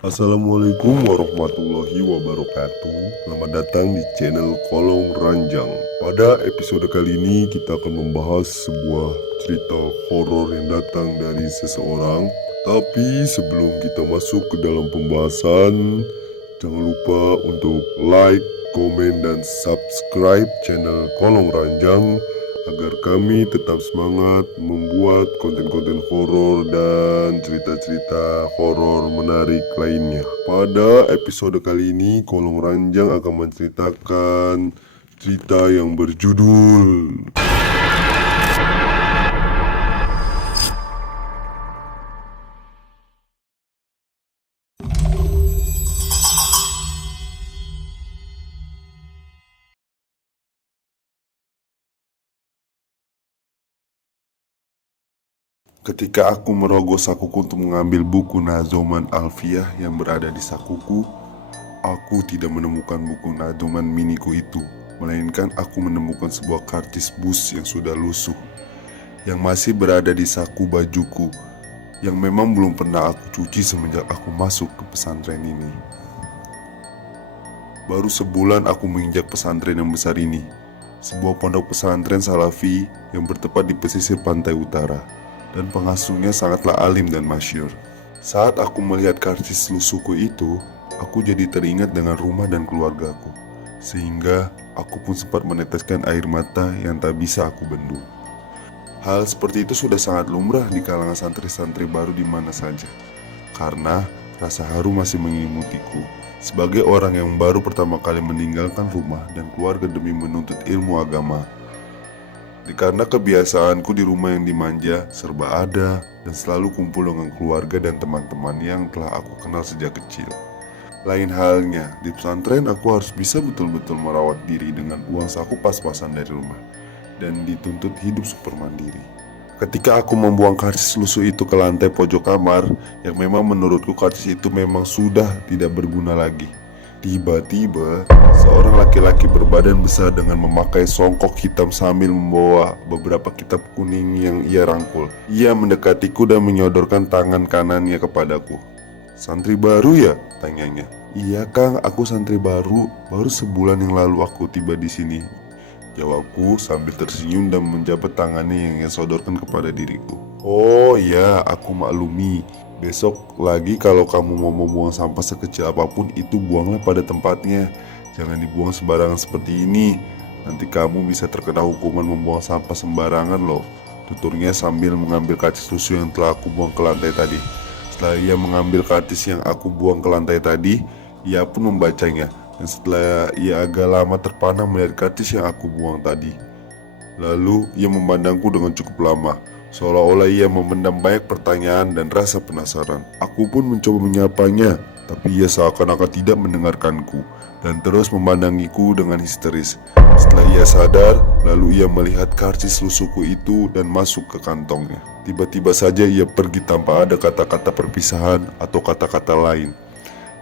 Assalamualaikum warahmatullahi wabarakatuh. Selamat datang di channel Kolong Ranjang. Pada episode kali ini kita akan membahas sebuah cerita horor yang datang dari seseorang. Tapi sebelum kita masuk ke dalam pembahasan, jangan lupa untuk like, komen, dan subscribe channel Kolong Ranjang agar kami tetap semangat membuat konten-konten horor dan cerita-cerita horor menarik lainnya. Pada episode kali ini, Kolong Ranjang akan menceritakan cerita yang berjudul Ketika aku merogoh sakuku untuk mengambil buku Nadzoman Alfiah yang berada di sakuku, aku tidak menemukan buku Nadzoman miniku itu, melainkan aku menemukan sebuah karcis bus yang sudah lusuh, yang masih berada di saku bajuku, yang memang belum pernah aku cuci semenjak aku masuk ke pesantren ini. Baru sebulan aku menginjak pesantren yang besar ini, sebuah pondok pesantren Salafi yang bertempat di pesisir pantai utara, dan pengasuhnya sangatlah alim dan masyhur. Saat aku melihat karcis lusuhku itu, aku jadi teringat dengan rumah dan keluargaku, sehingga aku pun sempat meneteskan air mata yang tak bisa aku bendung. Hal seperti itu sudah sangat lumrah di kalangan santri-santri baru di mana saja, karena rasa haru masih menyelimutiku sebagai orang yang baru pertama kali meninggalkan rumah dan keluarga demi menuntut ilmu agama. Karena kebiasaanku di rumah yang dimanja serba ada dan selalu kumpul dengan keluarga dan teman-teman yang telah aku kenal sejak kecil. Lain halnya, di pesantren aku harus bisa betul-betul merawat diri dengan uang saku pas-pasan dari rumah dan dituntut hidup super mandiri. Ketika aku membuang karcis lusuh itu ke lantai pojok kamar, yang memang menurutku karcis itu memang sudah tidak berguna lagi, tiba-tiba seorang laki-laki berbadan besar dengan memakai songkok hitam sambil membawa beberapa kitab kuning yang ia rangkul. Ia mendekatiku dan menyodorkan tangan kanannya kepadaku. "Santri baru ya?" tanyanya. "Iya Kang, aku santri baru sebulan yang lalu aku tiba di sini," jawabku sambil tersenyum dan menjabat tangannya yang ia sodorkan kepada diriku. "Oh ya, aku maklumi. Besok lagi kalau kamu mau membuang sampah sekecil apapun itu buanglah pada tempatnya. Jangan dibuang sembarangan seperti ini. Nanti kamu bisa terkena hukuman membuang sampah sembarangan loh," tuturnya sambil mengambil karcis lusuh yang telah aku buang ke lantai tadi. Setelah ia mengambil karcis yang aku buang ke lantai tadi, ia pun membacanya. Dan setelah ia agak lama terpana melihat karcis yang aku buang tadi, lalu ia memandangku dengan cukup lama, seolah-olah ia memendam banyak pertanyaan dan rasa penasaran. Aku pun mencoba menyapanya, tapi ia seakan-akan tidak mendengarkanku dan terus memandangiku dengan histeris. Setelah ia sadar, lalu ia melihat karcis lusuhku itu dan masuk ke kantongnya. Tiba-tiba saja ia pergi tanpa ada kata-kata perpisahan atau kata-kata lain.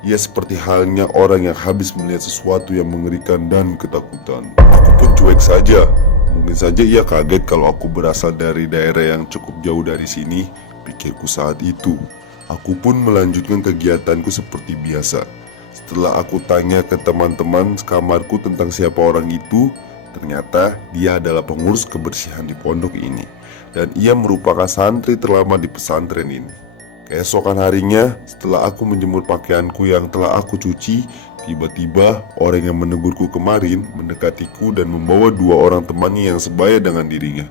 Ia seperti halnya orang yang habis melihat sesuatu yang mengerikan dan ketakutan. Aku pun cuek saja. Mungkin saja ia kaget kalau aku berasal dari daerah yang cukup jauh dari sini, pikirku saat itu. Aku pun melanjutkan kegiatanku seperti biasa. Setelah aku tanya ke teman-teman kamarku tentang siapa orang itu, ternyata dia adalah pengurus kebersihan di pondok ini, dan ia merupakan santri terlama di pesantren ini. Keesokan harinya, setelah aku menjemur pakaianku yang telah aku cuci, tiba-tiba orang yang menegurku kemarin mendekatiku dan membawa dua orang temannya yang sebaya dengan dirinya.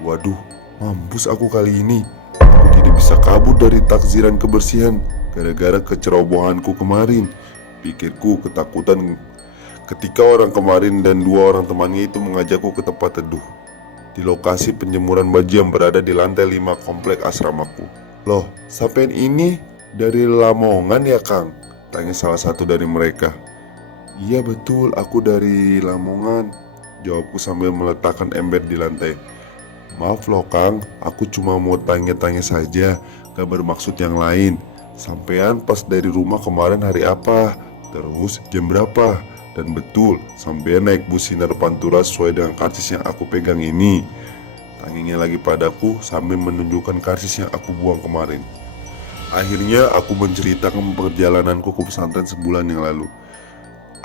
Waduh, mampus aku kali ini. Aku tidak bisa kabur dari takziran kebersihan gara-gara kecerobohanku kemarin, pikirku ketakutan ketika orang kemarin dan dua orang temannya itu mengajakku ke tempat teduh di lokasi penjemuran baju yang berada di lantai 5 komplek asramaku. "Loh, sampean ini dari Lamongan ya Kang?" tanya salah satu dari mereka. "Iya betul, aku dari Lamongan," jawabku sambil meletakkan ember di lantai. "Maaf loh Kang, aku cuma mau tanya-tanya saja, gak bermaksud yang lain. Sampean pas dari rumah kemarin hari apa? Terus jam berapa? Dan betul, sampean naik bus Sinar Pantura sesuai dengan karcis yang aku pegang ini?" Tanyanya lagi padaku sambil menunjukkan karcis yang aku buang kemarin. Akhirnya aku menceritakan perjalananku ke pesantren sebulan yang lalu.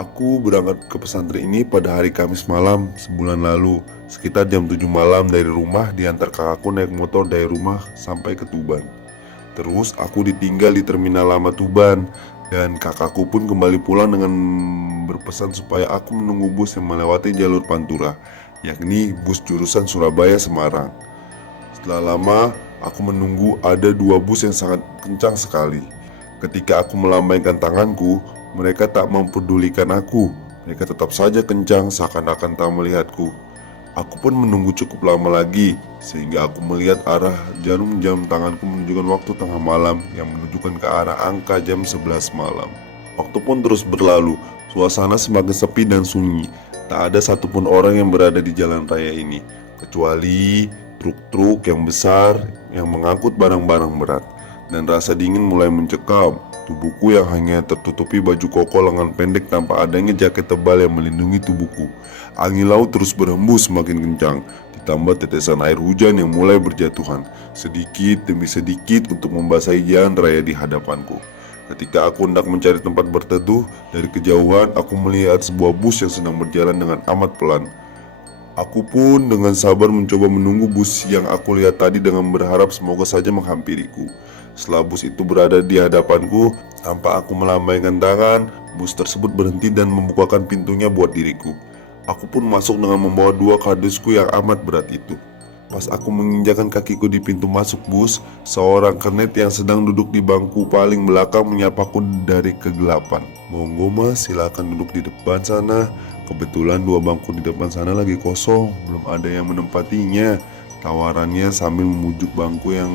Aku berangkat ke pesantren ini pada hari Kamis malam sebulan lalu. Sekitar jam 7 malam dari rumah, diantar kakakku naik motor dari rumah sampai ke Tuban. Terus aku ditinggal di terminal lama Tuban. Dan kakakku pun kembali pulang dengan berpesan supaya aku menunggu bus yang melewati jalur Pantura, yakni bus jurusan Surabaya-Semarang. Setelah lama, aku menunggu ada dua bus yang sangat kencang sekali. Ketika aku melambaikan tanganku, mereka tak mempedulikan aku. Mereka tetap saja kencang seakan-akan tak melihatku. Aku pun menunggu cukup lama lagi, sehingga aku melihat arah jarum jam tanganku menunjukkan waktu tengah malam yang menunjukkan ke arah angka jam 11 malam. Waktu pun terus berlalu, suasana semakin sepi dan sunyi. Tak ada satupun orang yang berada di jalan raya ini, kecuali truk-truk yang besar yang mengangkut barang-barang berat. Dan rasa dingin mulai mencekam tubuhku yang hanya tertutupi baju koko lengan pendek tanpa adanya jaket tebal yang melindungi tubuhku. Angin laut terus berhembus semakin kencang, ditambah tetesan air hujan yang mulai berjatuhan, sedikit demi sedikit untuk membasahi jalan raya di hadapanku. Ketika aku hendak mencari tempat berteduh, dari kejauhan aku melihat sebuah bus yang sedang berjalan dengan amat pelan. Aku pun dengan sabar mencoba menunggu bus yang aku lihat tadi dengan berharap semoga saja menghampiriku. Setelah bus itu berada di hadapanku, tanpa aku melambaikan tangan, bus tersebut berhenti dan membukakan pintunya buat diriku. Aku pun masuk dengan membawa dua kardusku yang amat berat itu. Pas aku menginjakan kakiku di pintu masuk bus, seorang kernet yang sedang duduk di bangku paling belakang menyapaku dari kegelapan. "Monggo mas, silakan duduk di depan sana. Kebetulan dua bangku di depan sana lagi kosong, belum ada yang menempatinya," tawarannya sambil memujuk bangku yang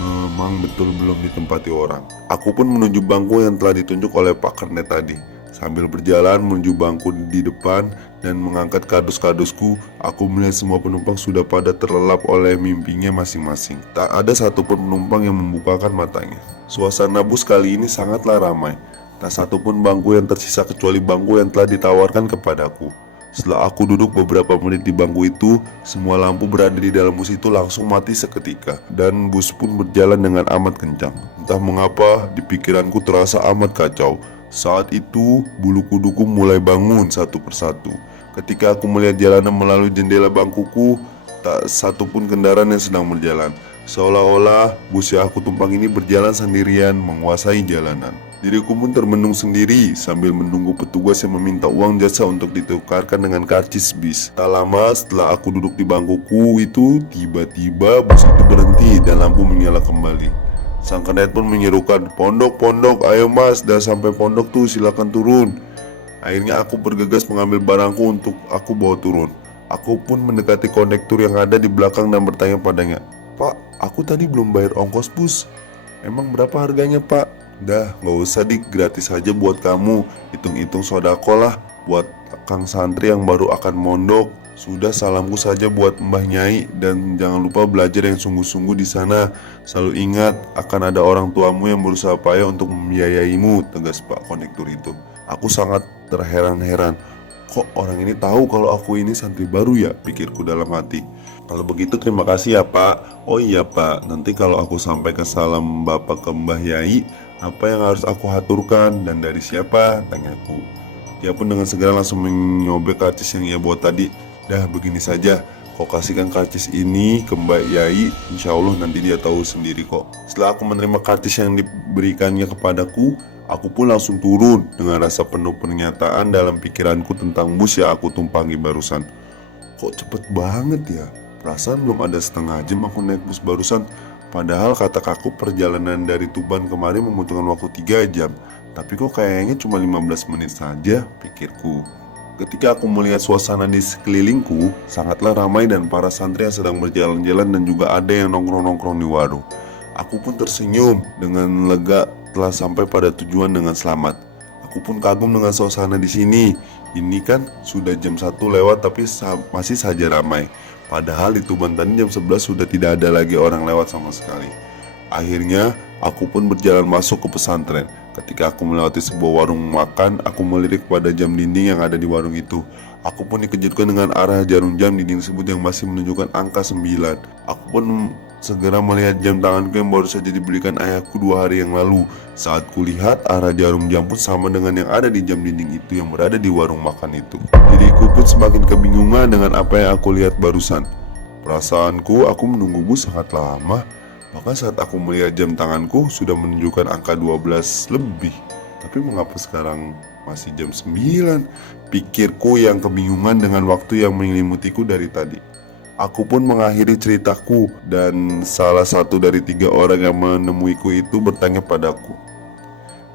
memang betul belum ditempati orang. Aku pun menuju bangku yang telah ditunjuk oleh Pak Kernet tadi. Sambil berjalan menuju bangku di depan dan mengangkat kardus-kardusku, aku melihat semua penumpang sudah pada terlelap oleh mimpinya masing-masing. Tak ada satupun penumpang yang membukakan matanya. Suasana bus kali ini sangatlah ramai. Tak satupun bangku yang tersisa kecuali bangku yang telah ditawarkan kepadaku. Setelah aku duduk beberapa menit di bangku itu, semua lampu berada di dalam bus itu langsung mati seketika. Dan bus pun berjalan dengan amat kencang. Entah mengapa, di pikiranku terasa amat kacau. Saat itu, bulu kuduku mulai bangun satu persatu. Ketika aku melihat jalanan melalui jendela bangkuku, tak satupun kendaraan yang sedang berjalan. Seolah-olah bus yang aku tumpang ini berjalan sendirian menguasai jalanan. Diriku pun termenung sendiri sambil menunggu petugas yang meminta uang jasa untuk ditukarkan dengan karcis bis. Tak lama setelah aku duduk di bangkuku itu, tiba-tiba bus itu berhenti dan lampu menyala kembali. Sang kernet pun menyerukan, "Pondok, pondok, ayo mas, dah sampai pondok tuh, silakan turun." Akhirnya aku bergegas mengambil barangku untuk aku bawa turun. Aku pun mendekati kondektur yang ada di belakang dan bertanya padanya, "Pak, aku tadi belum bayar ongkos bus. Emang berapa harganya pak?" "Dah, gak usah dik, gratis aja buat kamu. Hitung-hitung sodako lah buat kang santri yang baru akan mondok. Sudah, salamku saja buat Mbah Nyai dan jangan lupa belajar yang sungguh-sungguh di sana. Selalu ingat akan ada orang tuamu yang berusaha payah untuk membiayaimu," tegas Pak Kondektur itu. Aku sangat terheran-heran. Kok orang ini tahu kalau aku ini santri baru ya, pikirku dalam hati. "Kalau begitu terima kasih ya pak." "Oh iya pak, nanti kalau aku sampaikan salam bapak ke Mbah Yai, apa yang harus aku haturkan dan dari siapa?" tanyaku. Dia pun dengan segera langsung menyobek karcis yang ia buat tadi. "Dah begini saja, kau kasihkan karcis ini ke Mbak Yai, insya Allah nanti dia tahu sendiri kok." Setelah aku menerima karcis yang diberikannya kepadaku, aku pun langsung turun dengan rasa penuh pernyataan dalam pikiranku tentang bus yang aku tumpangi barusan. Kok cepet banget ya? Perasaan belum ada setengah jam aku naik bus barusan. Padahal kata kakakku perjalanan dari Tuban kemarin membutuhkan waktu 3 jam. Tapi kok kayaknya cuma 15 menit saja, pikirku. Ketika aku melihat suasana di sekelilingku, sangatlah ramai dan para santri yang sedang berjalan-jalan dan juga ada yang nongkrong-nongkrong di warung. Aku pun tersenyum dengan lega telah sampai pada tujuan dengan selamat. Aku pun kagum dengan suasana di sini. Ini kan sudah jam 1 lewat tapi masih saja ramai. Padahal di Tuban tadi jam 11 sudah tidak ada lagi orang lewat sama sekali. Akhirnya aku pun berjalan masuk ke pesantren. Ketika aku melewati sebuah warung makan, aku melirik pada jam dinding yang ada di warung itu. Aku pun dikejutkan dengan arah jarum jam dinding tersebut yang masih menunjukkan angka 9. Aku pun segera melihat jam tanganku yang baru saja dibelikan ayahku 2 hari yang lalu. Saat kulihat, arah jarum jam pun sama dengan yang ada di jam dinding itu yang berada di warung makan itu. Diriku pun semakin kebingungan dengan apa yang aku lihat barusan. Perasaanku, aku menunggu bus sangat lama. Bahkan saat aku melihat jam tanganku sudah menunjukkan angka 12 lebih. Tapi mengapa sekarang masih jam 9? Pikirku yang kebingungan dengan waktu yang menyelimutiku dari tadi. Aku pun mengakhiri ceritaku dan salah satu dari 3 orang yang menemuiku itu bertanya padaku,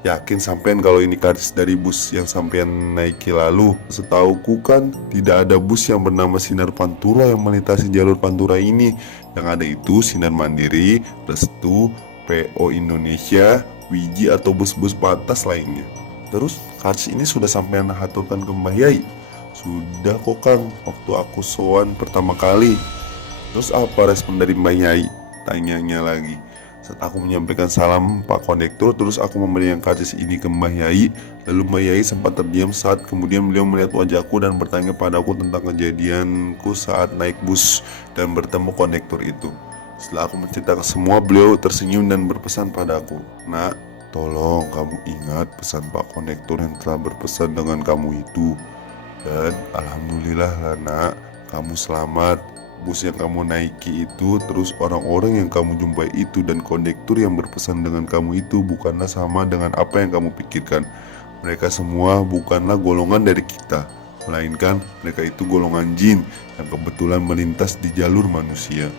"Yakin sampean kalau ini kardus dari bus yang sampean naiki lalu?" Setauku kan tidak ada bus yang bernama Sinar Pantura yang melintasi jalur Pantura ini. Yang ada itu Sinar Mandiri, Restu, PO Indonesia, Wiji atau bus-bus batas lainnya. Terus kardus ini sudah sampean haturkan ke Mbah Yai? Sudah kok Kang, waktu aku sowan pertama kali. Terus apa respon dari Mbah Yai? Tanyanya lagi. Saat aku menyampaikan salam Pak Kondektur, terus aku memberikan karcis ini ke Mbah Yai. Lalu Mbah Yai sempat terdiam saat kemudian beliau melihat wajahku dan bertanya padaku tentang kejadianku saat naik bus dan bertemu kondektur itu. Setelah aku menceritakan semua, beliau tersenyum dan berpesan padaku, "Nak, tolong kamu ingat pesan Pak Kondektur yang telah berpesan dengan kamu itu. Dan alhamdulillah lah nak, kamu selamat. Bus yang kamu naiki itu, terus orang-orang yang kamu jumpai itu dan kondektur yang berpesan dengan kamu itu bukanlah sama dengan apa yang kamu pikirkan. Mereka semua bukanlah golongan dari kita, melainkan mereka itu golongan jin yang kebetulan melintas di jalur manusia."